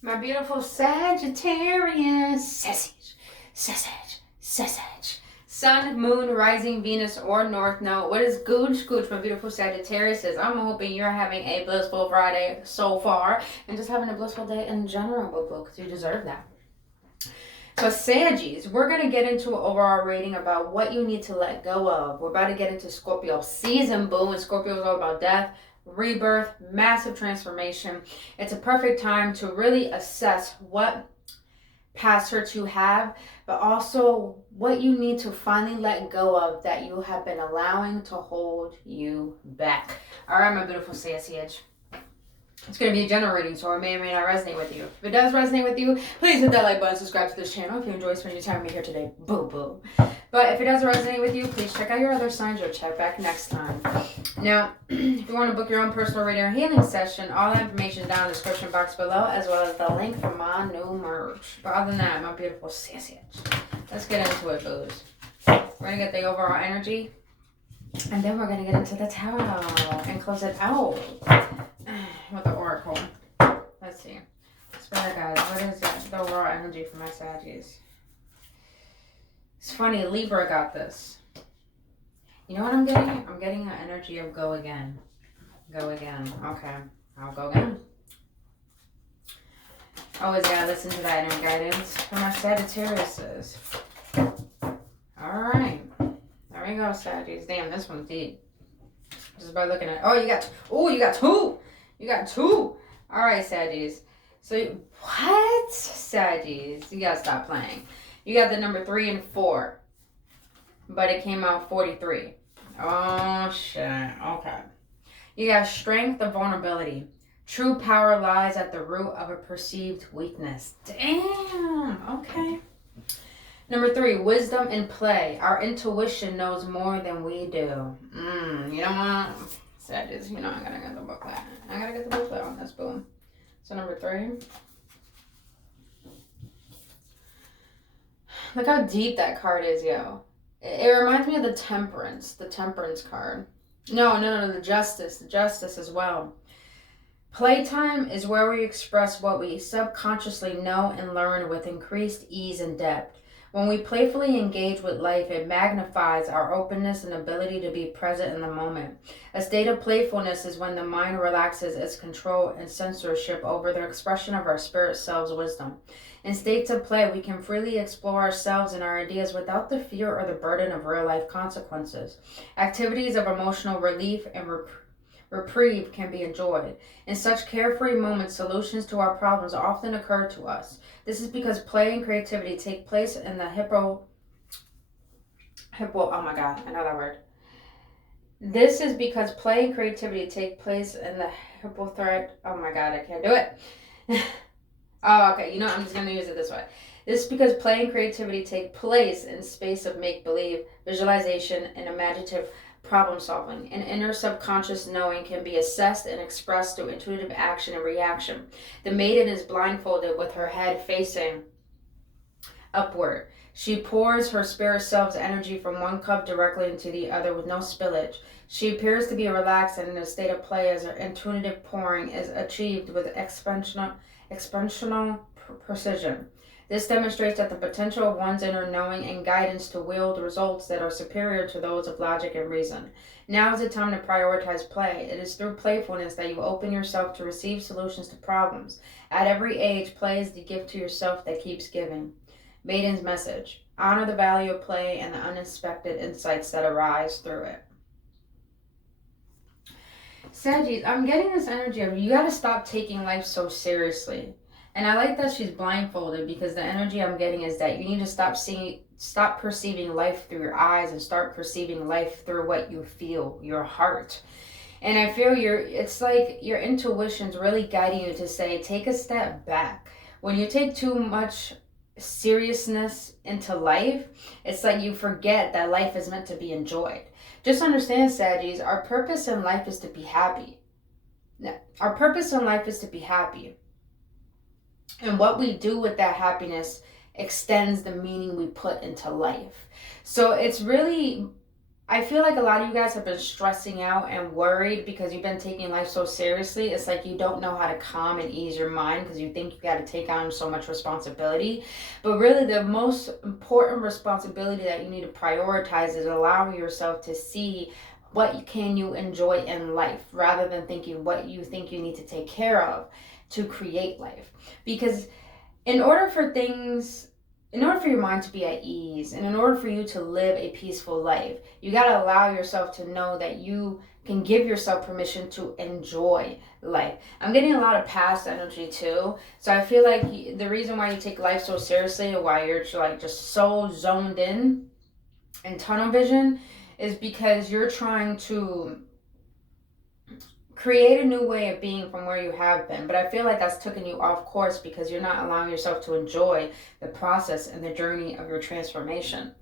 My beautiful Sagittarius. Sag. Sun, moon, rising, Venus, or North Node. What is gooch, my beautiful Sagittarius? I'm hoping you're having a blissful Friday so far and just having a blissful day in general, because you deserve that. So Saggies, we're going to get into an overall rating about what you need to let go of. We're about to get into Scorpio season, boom, and Scorpio is all about death, rebirth, massive transformation. It's a perfect time to really assess what past hurts you have, but also what you need to finally let go of that you have been allowing to hold you back. All right, my beautiful Sagittarius. It's going to be a general reading, so it may or may not resonate with you. If it does resonate with you, please hit that like button, subscribe to this channel if you enjoy spending your time with me here today. Boo boo. But if it doesn't resonate with you, please check out your other signs. You'll check back next time. Now, if you want to book your own personal reading or healing session, all that information is down in the description box below, as well as the link for my new merch. But other than that, my beautiful sassy, let's get into it, booze. We're going to get the overall energy, and then we're going to get into the tarot and close it out with the oracle. Let's see. Spirit guys, what is it? The overall energy for my Saggies. It's funny, Libra got this. You know what I'm getting? I'm getting an energy of go again. Go again. Okay. I'll go again. Always gotta listen to that inner guidance for my Sagittariuses. Alright. There we go, Saggies. Damn, this one's deep. Just by looking at it. You got two. You got two. Alright, Saggies. So, what? Saggies. You gotta stop playing. You got the number 3 and 4. But it came out 43. Oh, shit. Okay. You got strength of vulnerability. True power lies at the root of a perceived weakness. Damn. Okay. Number 3, wisdom in play. Our intuition knows more than we do. You know what? Sagittarius, I gotta get the booklet. I gotta get the booklet on this, boom. So number 3. Look how deep that card is, yo. It reminds me of the Temperance card. No, the Justice as well. Playtime is where we express what we subconsciously know and learn with increased ease and depth. When we playfully engage with life, it magnifies our openness and ability to be present in the moment. A state of playfulness is when the mind relaxes its control and censorship over the expression of our spirit self's wisdom. In states of play, we can freely explore ourselves and our ideas without the fear or the burden of real-life consequences. Activities of emotional relief and reprieve can be enjoyed. In such carefree moments, solutions to our problems often occur to us. This is because play and creativity take place in the oh my god, I know that word. This is because play and creativity take place in the hippothyroid. Oh my god, I can't do it. Oh, okay, I'm just going to use it this way. This is because play and creativity take place in space of make-believe, visualization, and imaginative problem solving. An inner subconscious knowing can be assessed and expressed through intuitive action and reaction. The maiden is blindfolded with her head facing upward. She pours her spirit self's energy from one cup directly into the other with no spillage. She appears to be relaxed and in a state of play as her intuitive pouring is achieved with expansional precision. This demonstrates that the potential of one's inner knowing and guidance to wield results that are superior to those of logic and reason. Now is the time to prioritize play. It is through playfulness that you open yourself to receive solutions to problems. At every age, play is the gift to yourself that keeps giving. Maiden's message. Honor the value of play and the unexpected insights that arise through it. Saggies, I'm getting this energy of you gotta stop taking life so seriously. And I like that she's blindfolded because the energy I'm getting is that you need to stop perceiving life through your eyes and start perceiving life through what you feel, your heart. And I feel it's like your intuition's really guiding you to say, take a step back. When you take too much seriousness into life, it's like you forget that life is meant to be enjoyed. Just understand, Saggies, our purpose in life is to be happy. Our purpose in life is to be happy. And what we do with that happiness extends the meaning we put into life. So it's really I feel like a lot of you guys have been stressing out and worried because you've been taking life so seriously. It's like you don't know how to calm and ease your mind because you think you got to take on so much responsibility. But really, the most important responsibility that you need to prioritize is allowing yourself to see what can you enjoy in life rather than thinking what you think you need to take care of to create life. Because in order for your mind to be at ease and in order for you to live a peaceful life, you got to allow yourself to know that you can give yourself permission to enjoy life. I'm getting a lot of past energy too. So I feel like the reason why you take life so seriously or why you're like just so zoned in and tunnel vision is because you're trying to create a new way of being from where you have been. But I feel like that's taken you off course because you're not allowing yourself to enjoy the process and the journey of your transformation.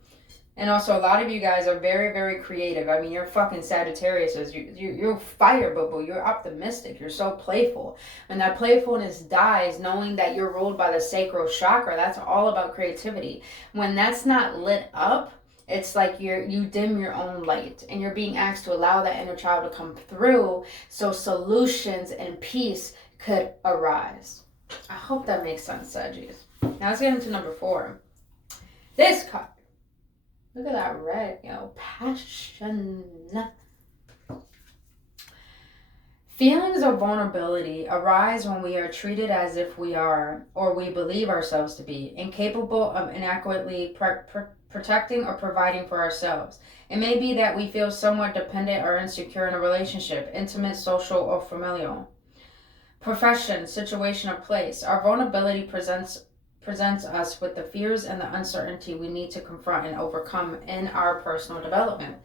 And also, a lot of you guys are very, very creative. I mean, you're fucking Sagittarius. You're fire bubble. You're optimistic. You're so playful. When that playfulness dies, knowing that you're ruled by the sacral chakra, that's all about creativity. When that's not lit up, it's like you dim your own light and you're being asked to allow that inner child to come through so solutions and peace could arise. I hope that makes sense, Saggies. Now let's get into number 4. This card. Look at that red, passion. Feelings of vulnerability arise when we are treated as if we are, or we believe ourselves to be, incapable of inadequately protecting or providing for ourselves. It may be that we feel somewhat dependent or insecure in a relationship, intimate, social, or familial. Profession, situation, or place. Our vulnerability presents us with the fears and the uncertainty we need to confront and overcome in our personal development.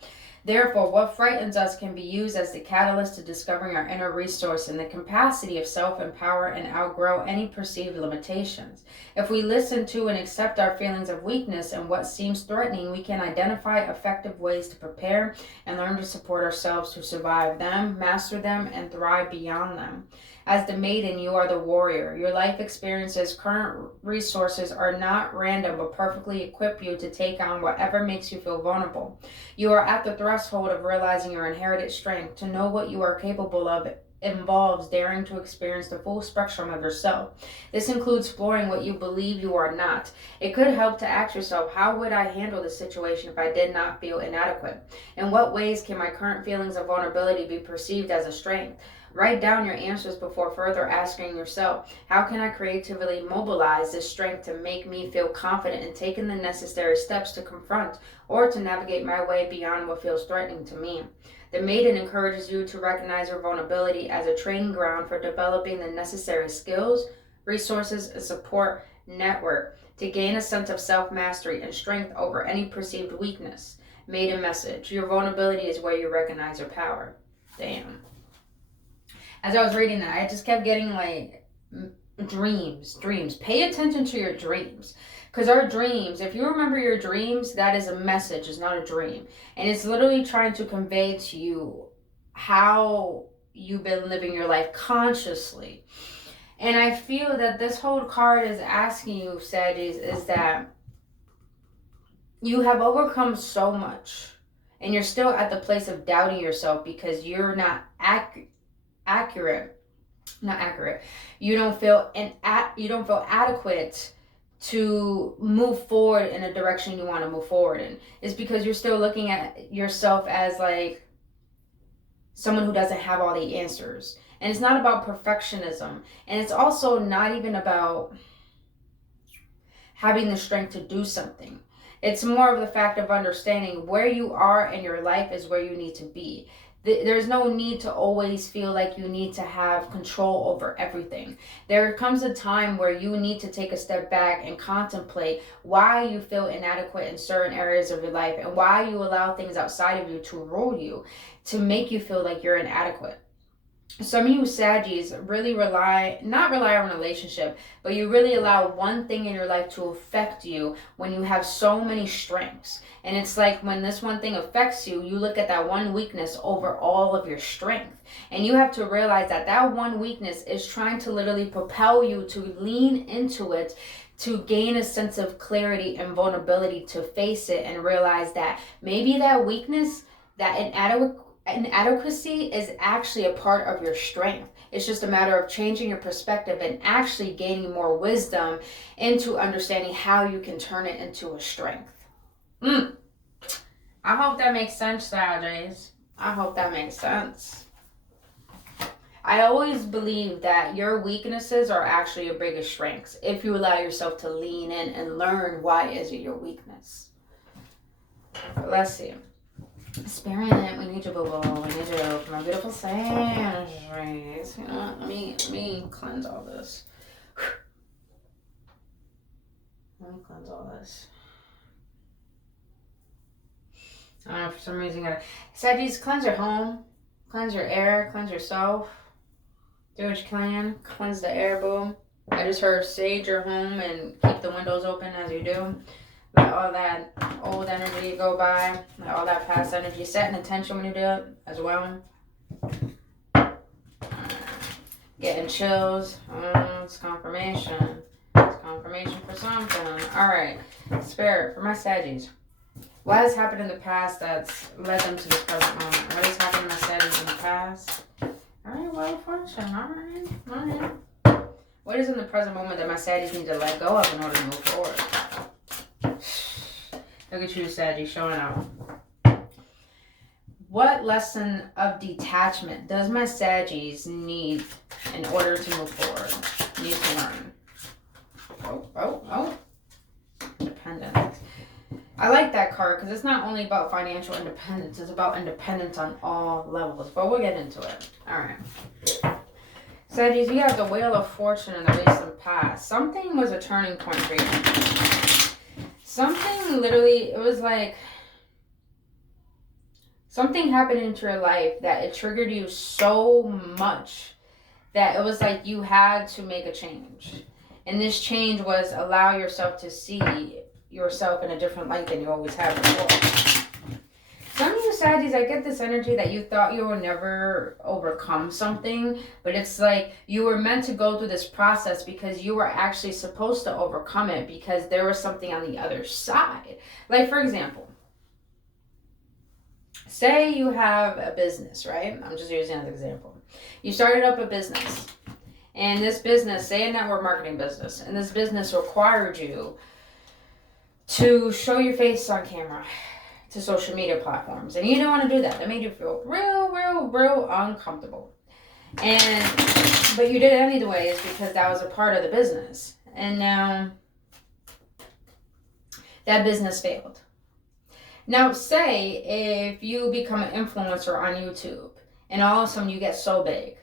Therefore, what frightens us can be used as the catalyst to discovering our inner resource and the capacity of self-empower and outgrow any perceived limitations. If we listen to and accept our feelings of weakness and what seems threatening, we can identify effective ways to prepare and learn to support ourselves to survive them, master them, and thrive beyond them. As the maiden, you are the warrior. Your life experiences, current resources are not random but perfectly equip you to take on whatever makes you feel vulnerable. You are at the threshold of realizing your inherited strength. To know what you are capable of involves daring to experience the full spectrum of yourself. This includes exploring what you believe you are not. It could help to ask yourself, how would I handle this situation if I did not feel inadequate? In what ways can my current feelings of vulnerability be perceived as a strength? Write down your answers before further asking yourself, how can I creatively mobilize this strength to make me feel confident in taking the necessary steps to confront or to navigate my way beyond what feels threatening to me? The maiden encourages you to recognize your vulnerability as a training ground for developing the necessary skills, resources, and support network to gain a sense of self-mastery and strength over any perceived weakness. Maiden message, your vulnerability is where you recognize your power. Damn. As I was reading that, I just kept getting like dreams. Pay attention to your dreams. Because our dreams, if you remember your dreams, that is a message. It's not a dream. And it's literally trying to convey to you how you've been living your life consciously. And I feel that this whole card is asking you, Saggies, is that you have overcome so much. And you're still at the place of doubting yourself because you're not not accurate. You don't feel adequate to move forward in a direction you want to move forward in. It's because you're still looking at yourself as like someone who doesn't have all the answers. And it's not about perfectionism. And it's also not even about having the strength to do something. It's more of the fact of understanding where you are in your life is where you need to be. There's no need to always feel like you need to have control over everything. There comes a time where you need to take a step back and contemplate why you feel inadequate in certain areas of your life and why you allow things outside of you to rule you, to make you feel like you're inadequate. Some of you Saggies really not rely on a relationship, but you really allow one thing in your life to affect you when you have so many strengths. And it's like when this one thing affects you, you look at that one weakness over all of your strength. And you have to realize that that one weakness is trying to literally propel you to lean into it, to gain a sense of clarity and vulnerability to face it and realize that maybe that weakness that inadequacy is actually a part of your strength. It's just a matter of changing your perspective and actually gaining more wisdom into understanding how you can turn it into a strength. I hope that makes sense, Sagittarius. I hope that makes sense. I always believe that your weaknesses are actually your biggest strengths if you allow yourself to lean in and learn why is it your weakness. Let's see. Spirit, we need you, boo-boo. We need you for my beautiful Sagittarius. You know what? Let me cleanse all this. Let me cleanse all this. I don't know, for some reason, Sagittarius, cleanse your home, cleanse your air, cleanse yourself. Do what you can. Cleanse the air, boom. I just heard sage your home and keep the windows open as you do. Let all that old energy go by. Let all that past energy. Set an intention when you do it as well. Getting chills. It's confirmation. It's confirmation for something. Alright. Spirit, for my Saggies. What has happened in the past that's led them to this present moment? What has happened in my Saggies in the past? Alright, well, fortune. Alright. What is in the present moment that my Saggies need to let go of in order to move forward? Look at you, Saggy, showing up. What lesson of detachment does my Saggies need in order to move forward? Need to learn. Oh. Independence. I like that card because it's not only about financial independence, it's about independence on all levels. But we'll get into it. Alright. Saggies, you have the Wheel of Fortune in the recent past. Something was a turning point for you. Something literally, it was like something happened into your life that it triggered you so much that it was like you had to make a change. And this change was allow yourself to see yourself in a different light than you always have before. Some of you Saggies, I get this energy that you thought you would never overcome something, but it's like you were meant to go through this process because you were actually supposed to overcome it because there was something on the other side. Like, for example, say you have a business, right? I'm just using an example. You started up a business, and this business, say a network marketing business, and this business required you to show your face on camera to social media platforms, and you didn't want to do that. That made you feel real uncomfortable. But you did it anyways because that was a part of the business. And now that business failed. Now say if you become an influencer on YouTube and all of a sudden you get so big.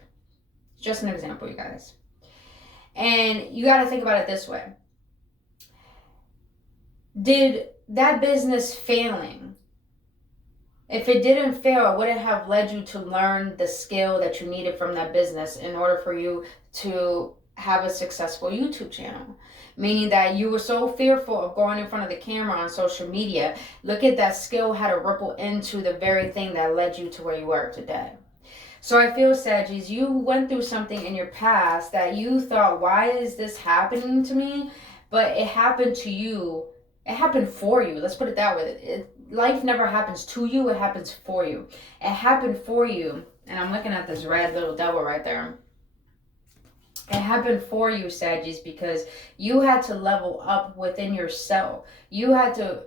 Just an example, you guys. And you got to think about it this way. Did that business failing, if it didn't fail, would it have led you to learn the skill that you needed from that business in order for you to have a successful YouTube channel? Meaning that you were so fearful of going in front of the camera on social media. Look at that skill had to ripple into the very thing that led you to where you are today. So I feel, Saggies, you went through something in your past that you thought, why is this happening to me? But it happened to you. It happened for you. Let's put it that way. Life never happens to you. It happens for you. It happened for you. And I'm looking at this red little devil right there. It happened for you, Saggies, because you had to level up within yourself. You had to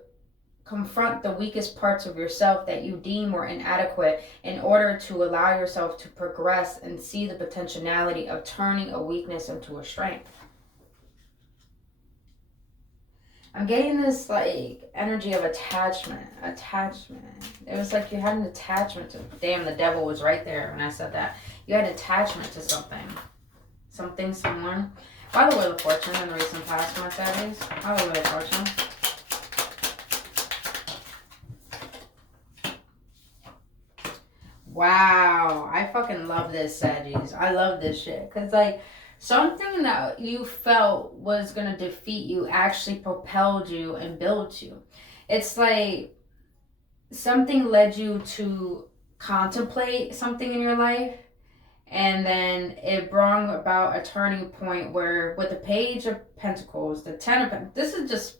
confront the weakest parts of yourself that you deem were inadequate in order to allow yourself to progress and see the potentiality of turning a weakness into a strength. I'm getting this like energy of attachment. It was like you had an attachment to, damn, the devil was right there when I said that. You had attachment to something. Something, someone. By the Wheel of Fortune in the recent past, my Saggies. By the Wheel of Fortune. Wow. I fucking love this, Saggies. I love this shit. Because like, something that you felt was going to defeat you actually propelled you and built you. It's like something led you to contemplate something in your life, and then it brought about a turning point where with the Page of Pentacles, the Ten of Pentacles, this is just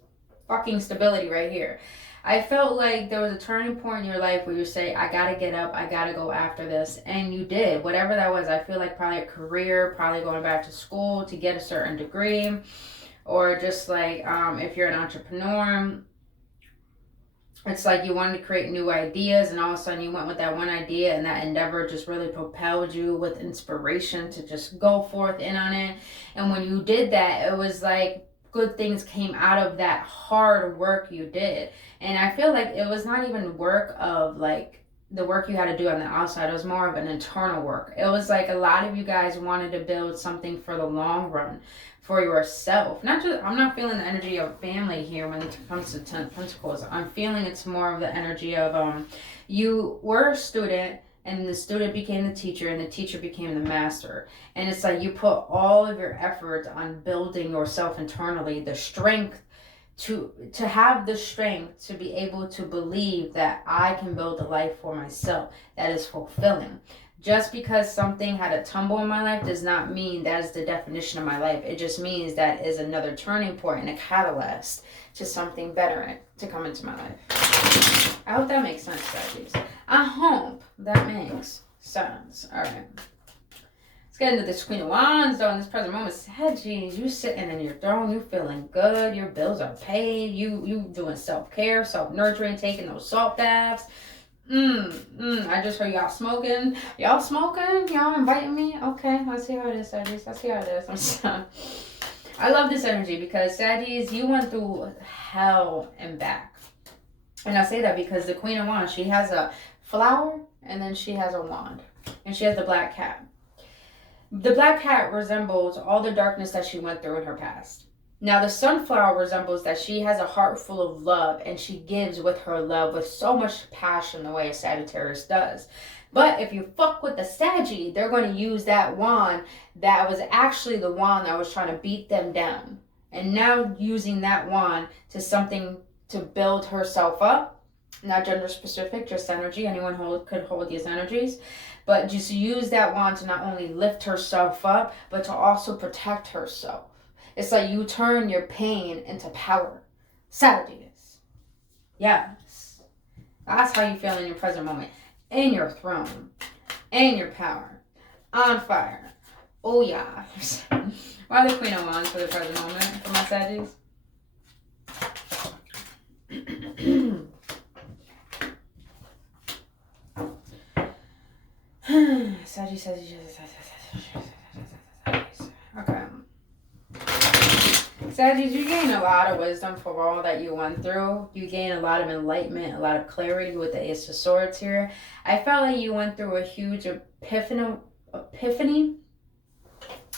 fucking stability right here. I felt like there was a turning point in your life where you say, I gotta get up, I gotta go after this. And you did, whatever that was. I feel like probably a career, probably going back to school to get a certain degree, or just like if you're an entrepreneur, it's like you wanted to create new ideas, and all of a sudden you went with that one idea, and that endeavor just really propelled you with inspiration to just go forth in on it. And when you did that, it was like good things came out of that hard work you did. And I feel like it was not even work of like the work you had to do on the outside. It was more of an internal work. It was like a lot of you guys wanted to build something for the long run for yourself. Not just, I'm not feeling the energy of family here when it comes to 10 Pentacles. I'm feeling it's more of the energy of you were a student, and the student became the teacher, and the teacher became the master. And it's like you put all of your effort on building yourself internally, the strength to have the strength to be able to believe that I can build a life for myself that is fulfilling. Just because something had a tumble in my life does not mean that is the definition of my life. It just means that is another turning point and a catalyst to something better to come into my life. I hope that makes sense, Sagittarius. I hope that makes sense. All right. Let's get into this Queen of Wands, though, in this present moment. Sagittarius, you sitting in your throne, you feeling good, your bills are paid, you doing self-care, self-nurturing, taking those salt baths. I just heard y'all smoking. Y'all smoking? Y'all inviting me? Okay, let's see how it is, Sagittarius. Let's see how it is. I love this energy because, Sagittarius, you went through hell and back. And I say that because the Queen of Wands, she has a flower and then she has a wand. And she has the black cat. The black cat resembles all the darkness that she went through in her past. Now, the sunflower resembles that she has a heart full of love, and she gives with her love with so much passion the way a Sagittarius does. But if you fuck with the Saggy, they're going to use that wand that was actually the wand that was trying to beat them down. And now using that wand to something to build herself up. Not gender specific, just energy. Anyone could hold these energies. But just use that wand to not only lift herself up, but to also protect herself. It's like you turn your pain into power. Sagittarius. Yes. That's how you feel in your present moment. In your throne. In your power. On fire. Oh, yeah. Why the Queen of Wands for the present moment for my Sagittarius? Sagittarius. Okay. Sagittarius, you gain a lot of wisdom for all that you went through. You gain a lot of enlightenment, a lot of clarity with the Ace of Swords here. I felt like you went through a huge epiphany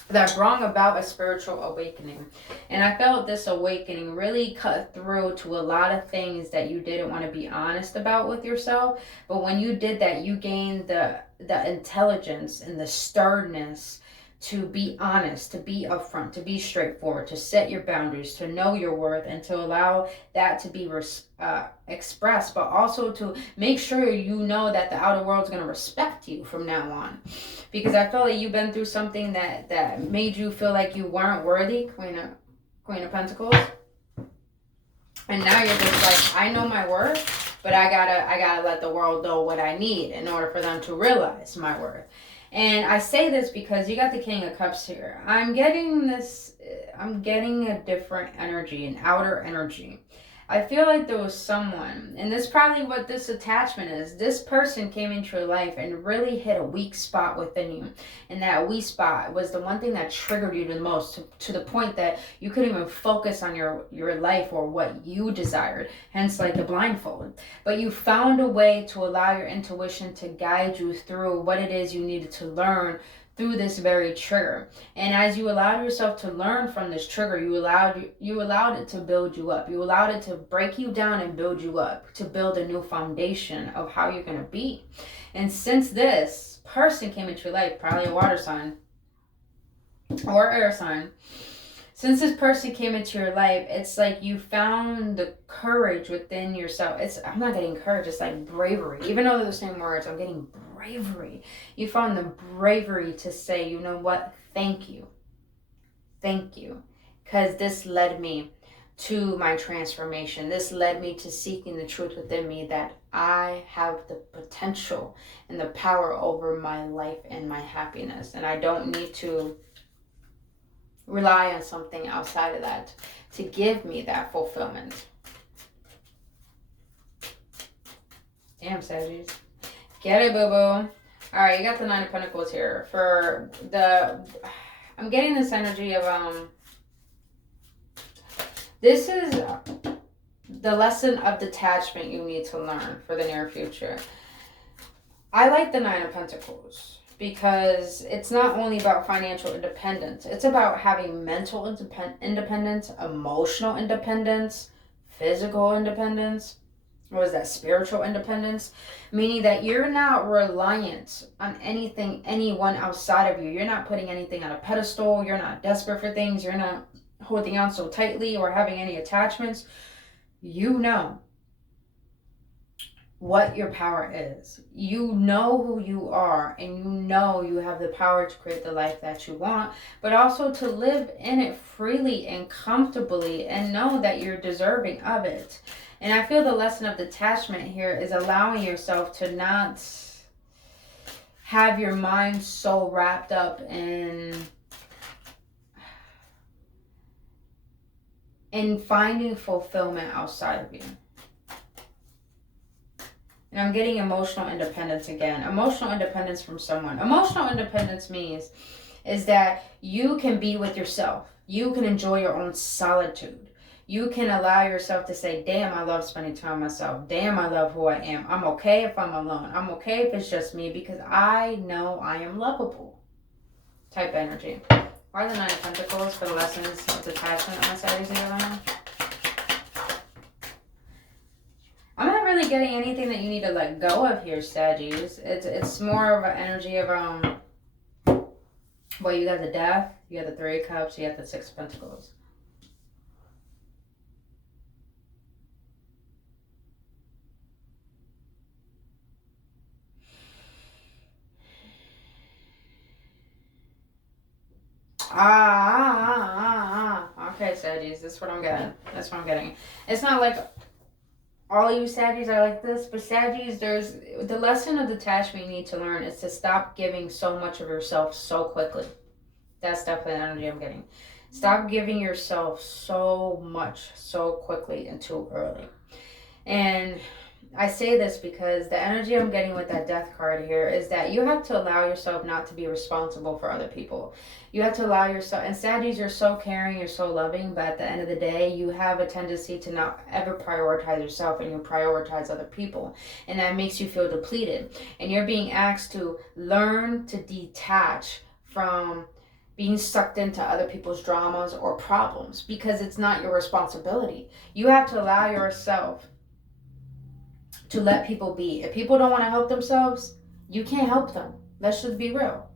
that brought about a spiritual awakening. And I felt this awakening really cut through to a lot of things that you didn't want to be honest about with yourself. But when you did that, you gained the intelligence and the sturdiness to be honest, to be upfront, to be straightforward, to set your boundaries, to know your worth, and to allow that to be expressed, but also to make sure you know that the outer world is going to respect you from now on. Because I feel like you've been through something that made you feel like you weren't worthy, Queen of Pentacles. And now you're just like, I know my worth, but I gotta let the world know what I need in order for them to realize my worth. And I say this because you got the King of Cups here. I'm getting a different energy, an outer energy. I feel like there was someone, and this is probably what this attachment is. This person came into your life and really hit a weak spot within you. And that weak spot was the one thing that triggered you the most, to the point that you couldn't even focus on your life or what you desired. Hence, like the blindfold. But you found a way to allow your intuition to guide you through what it is you needed to learn through this very trigger. And as you allowed yourself to learn from this trigger, you allowed it to build you up. You allowed it to break you down and build you up, to build a new foundation of how you're going to be. And since this person came into your life, probably a water sign or air sign, since this person came into your life, it's like you found the courage within yourself. I'm not getting courage, it's like bravery. Even though they're the same words, I'm getting bravery. You found the bravery to say, you know what, thank you. Thank you. Because this led me to my transformation. This led me to seeking the truth within me that I have the potential and the power over my life and my happiness. And I don't need to rely on something outside of that to give me that fulfillment. Damn, Sagittarius. Get it, boo-boo. All right, you got the Nine of Pentacles here. For the... I'm getting this energy of... This is the lesson of detachment you need to learn for the near future. I like the Nine of Pentacles because it's not only about financial independence. It's about having mental independence, emotional independence, physical independence. What is that? Spiritual independence. Meaning that you're not reliant on anything, anyone outside of you. You're not putting anything on a pedestal. You're not desperate for things. You're not holding on so tightly or having any attachments. You know what your power is. You know who you are, and you know you have the power to create the life that you want, but also to live in it freely and comfortably and know that you're deserving of it. And I feel the lesson of detachment here is allowing yourself to not have your mind so wrapped up in finding fulfillment outside of you. And I'm getting emotional independence again. Emotional independence from someone. Emotional independence means is that you can be with yourself. You can enjoy your own solitude. You can allow yourself to say, damn, I love spending time with myself. Damn, I love who I am. I'm okay if I'm alone. I'm okay if it's just me because I know I am lovable. Type energy. Why the Nine of Pentacles for the lessons of detachment on my Sagittarius here? I'm not really getting anything that you need to let go of here, Sagittarius. It's more of an energy of well, you got the Death, you got the Three of Cups, you got the Six of Pentacles. Okay, Sagittarius, this is what I'm getting. That's what I'm getting. It's not like all you Sagittarius are like this, but Sagittarius, there's the lesson of detachment you need to learn is to stop giving so much of yourself so quickly. That's definitely the energy I'm getting. Stop giving yourself so much so quickly and too early. And I say this because the energy I'm getting with that Death card here is that you have to allow yourself not to be responsible for other people. You have to allow yourself, and Sagittarius, you're so caring, you're so loving, but at the end of the day, you have a tendency to not ever prioritize yourself and you prioritize other people. And that makes you feel depleted. And you're being asked to learn to detach from being sucked into other people's dramas or problems because it's not your responsibility. You have to allow yourself to let people be. If people don't want to help themselves, you can't help them. Let's just be real.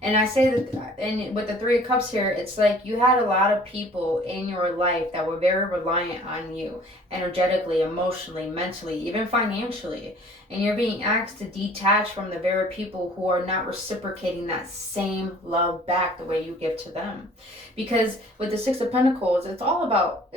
And I say that, and with the Three of Cups here, it's like you had a lot of people in your life that were very reliant on you, energetically, emotionally, mentally, even financially. And you're being asked to detach from the very people who are not reciprocating that same love back the way you give to them. Because with the Six of Pentacles, it's all about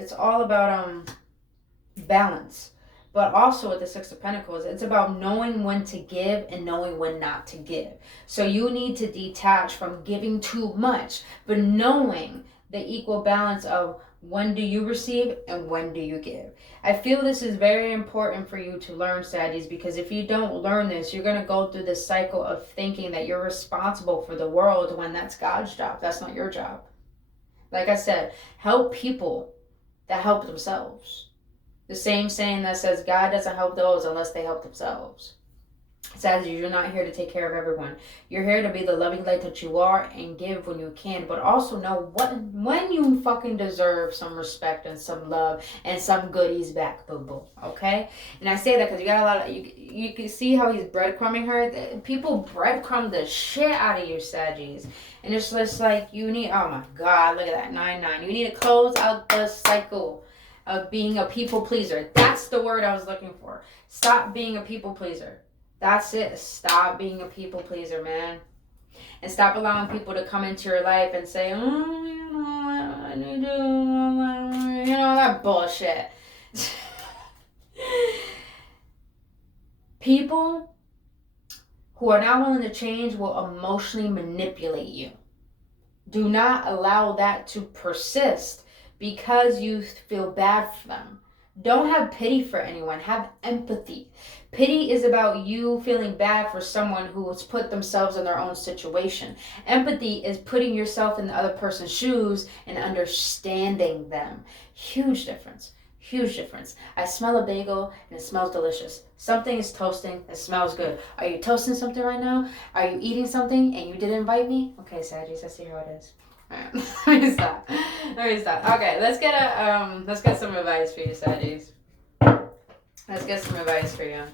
balance. But also with the Six of Pentacles, it's about knowing when to give and knowing when not to give. So you need to detach from giving too much, but knowing the equal balance of when do you receive and when do you give. I feel this is very important for you to learn, Sagittarius, because if you don't learn this, you're going to go through this cycle of thinking that you're responsible for the world when that's God's job. That's not your job. Like I said, help people that help themselves. The same saying that says God doesn't help those unless they help themselves. Sagittarius, you're not here to take care of everyone. You're here to be the loving light that you are and give when you can, but also know when you fucking deserve some respect and some love and some goodies back, boo-boo, okay? And I say that because you got a lot of, you can see how he's breadcrumbing her. People breadcrumb the shit out of you, Sagittarius. And it's just like, you need, oh my God, look at that, 9-9. You need to close out the cycle of being a people pleaser. That's the word I was looking for. Stop being a people pleaser. That's it. Stop being a people pleaser, man. And stop allowing people to come into your life and say, oh, you know, I need to, you know, that bullshit. People who are not willing to change will emotionally manipulate you. Do not allow that to persist because you feel bad for them. Don't have pity for anyone. Have empathy. Pity is about you feeling bad for someone who has put themselves in their own situation. Empathy is putting yourself in the other person's shoes and understanding them. Huge difference. Huge difference. I smell a bagel and it smells delicious. Something is toasting. It smells good. Are you toasting something right now? Are you eating something and you didn't invite me? Okay, Saggies, I see how it is. Alright, let me stop. Okay, let's get some advice for you, Saggies. Let's get some advice for you.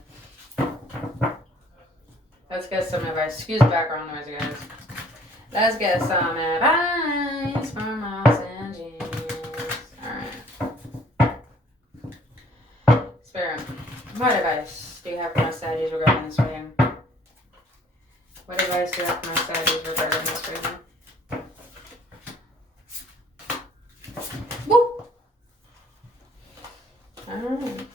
Let's get some advice. Excuse background noise, guys. Let's get some advice from Los Angeles. Alright. Spirit, what advice do you have for my Saggies regarding this reading? What advice do you have for my Saggies regarding this reading? Woo! Alright.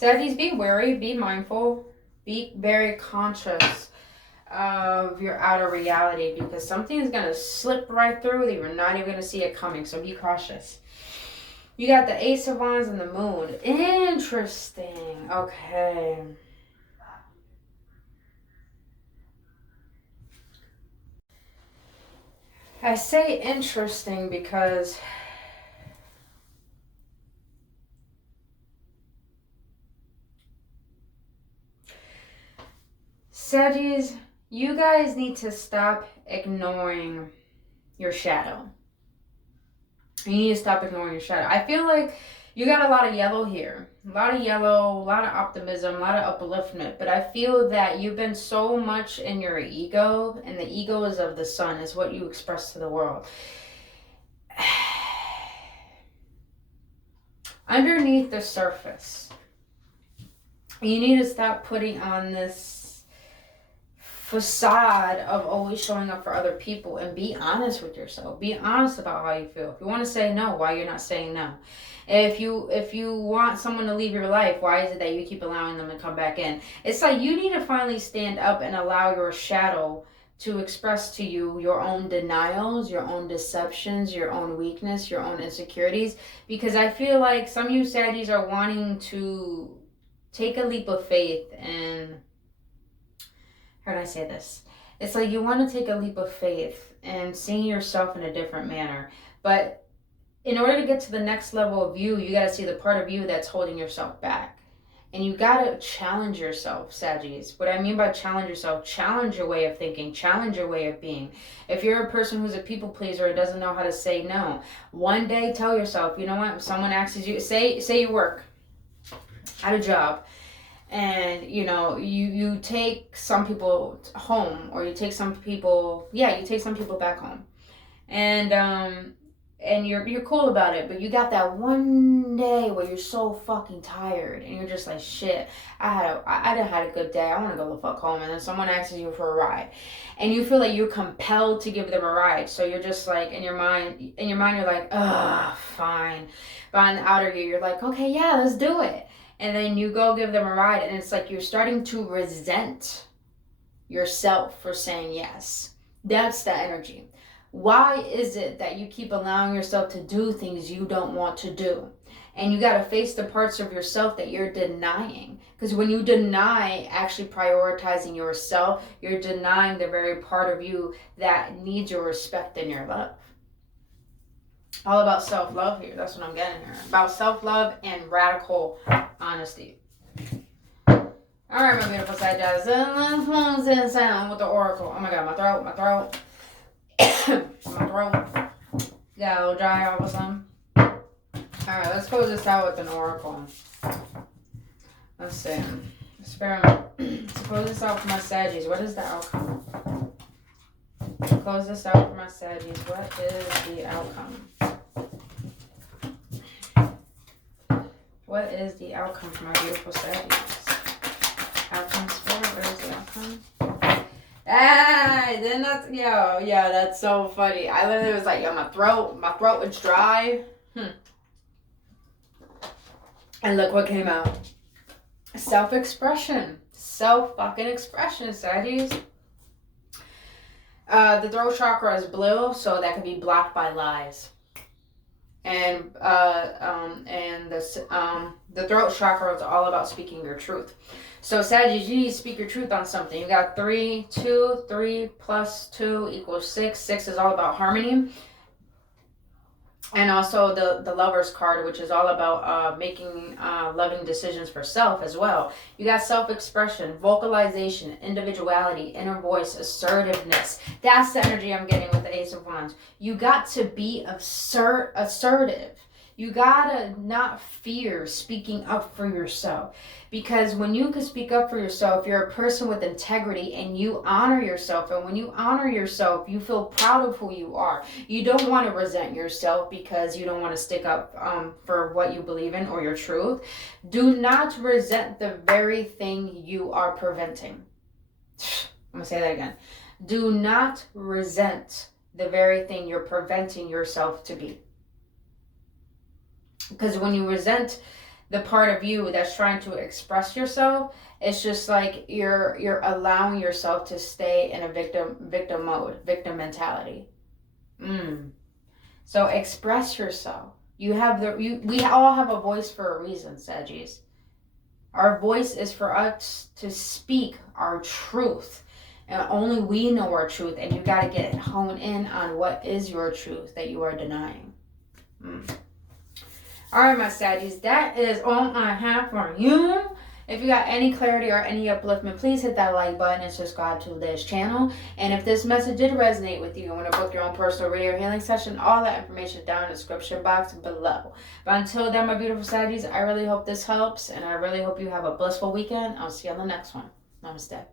Saggies, be wary, be mindful, be very conscious of your outer reality because something is going to slip right through that you're not even going to see it coming, so be cautious. You got the Ace of Wands and the Moon. Interesting. Okay. I say interesting because Saggies, you guys need to stop ignoring your shadow. You need to stop ignoring your shadow. I feel like you got a lot of yellow here. A lot of yellow, a lot of optimism, a lot of upliftment. But I feel that you've been so much in your ego, and the ego is of the sun, is what you express to the world. Underneath the surface, you need to stop putting on this facade of always showing up for other people and be honest with yourself. Be honest about how you feel. If you want to say no, why you're not saying no? If you want someone to leave your life, why is it that you keep allowing them to come back in? It's like you need to finally stand up and allow your shadow to express to you your own denials, your own deceptions, your own weakness, your own insecurities. Because I feel like some of you Saggies are wanting to take a leap of faith and... How did I say this? It's like you want to take a leap of faith and seeing yourself in a different manner. But in order to get to the next level of you, you got to see the part of you that's holding yourself back. And you got to challenge yourself, Saggies. What I mean by challenge yourself, challenge your way of thinking, challenge your way of being. If you're a person who's a people pleaser and doesn't know how to say no, one day tell yourself, you know what, if someone asks you, say you work at a job, and you take some people home, or you take some people back home, and you're cool about it, but you got that one day where you're so fucking tired and you're just like, shit, I done had a good day, I want to go the fuck home, and then someone asks you for a ride and you feel like you're compelled to give them a ride, so you're just like, in your mind you're like, fine, but on the outer you, you're like, okay, yeah, let's do it. And then you go give them a ride, and it's like you're starting to resent yourself for saying yes. That's the energy. Why is it that you keep allowing yourself to do things you don't want to do? And you got to face the parts of yourself that you're denying. Because when you deny actually prioritizing yourself, you're denying the very part of you that needs your respect and your love. All about self-love here. That's what I'm getting here. About self-love and radical honesty. Alright, my beautiful side jazz. Let's close this out with the oracle. Oh my god, my throat. my throat. Yeah, a little dry all of a sudden. Alright, let's close this out with an oracle. Let's see. Experiment. Let's close this out for my Saggies. What is the outcome? Close this out for my Saggies. What is the outcome? What is the outcome for my beautiful Saggies? Outcome spirit, what is the outcome? Then that's, yeah, that's so funny. I literally was like, yo, my throat is dry. And look what came out. Self-expression. Self-fucking-expression, Saggies. The throat chakra is blue, so that can be blocked by lies. And the throat chakra is all about speaking your truth. So Sagittarius, you need to speak your truth on something. You got 3, 2, 3 plus 2 equals 6. 6 is all about harmony. And also the Lover's card, which is all about making loving decisions for self as well. You got self-expression, vocalization, individuality, inner voice, assertiveness. That's the energy I'm getting with the Ace of Wands. You got to be assertive. You gotta not fear speaking up for yourself. Because when you can speak up for yourself, you're a person with integrity and you honor yourself. And when you honor yourself, you feel proud of who you are. You don't want to resent yourself because you don't want to stick up for what you believe in or your truth. Do not resent the very thing you are preventing. I'm going to say that again. Do not resent the very thing you're preventing yourself to be. Because when you resent the part of you that's trying to express yourself, it's just like you're allowing yourself to stay in a victim mode, victim mentality. So express yourself. We all have a voice for a reason, Saggies. Our voice is for us to speak our truth. And only we know our truth, and you got to get honed in on what is your truth that you are denying. Alright, my Saggies, that is all I have for you. If you got any clarity or any upliftment, please hit that like button and subscribe to this channel. And if this message did resonate with you, you want to book your own personal reading or healing session, all that information down in the description box below. But until then, my beautiful Saggies, I really hope this helps, and I really hope you have a blissful weekend. I'll see you on the next one. Namaste.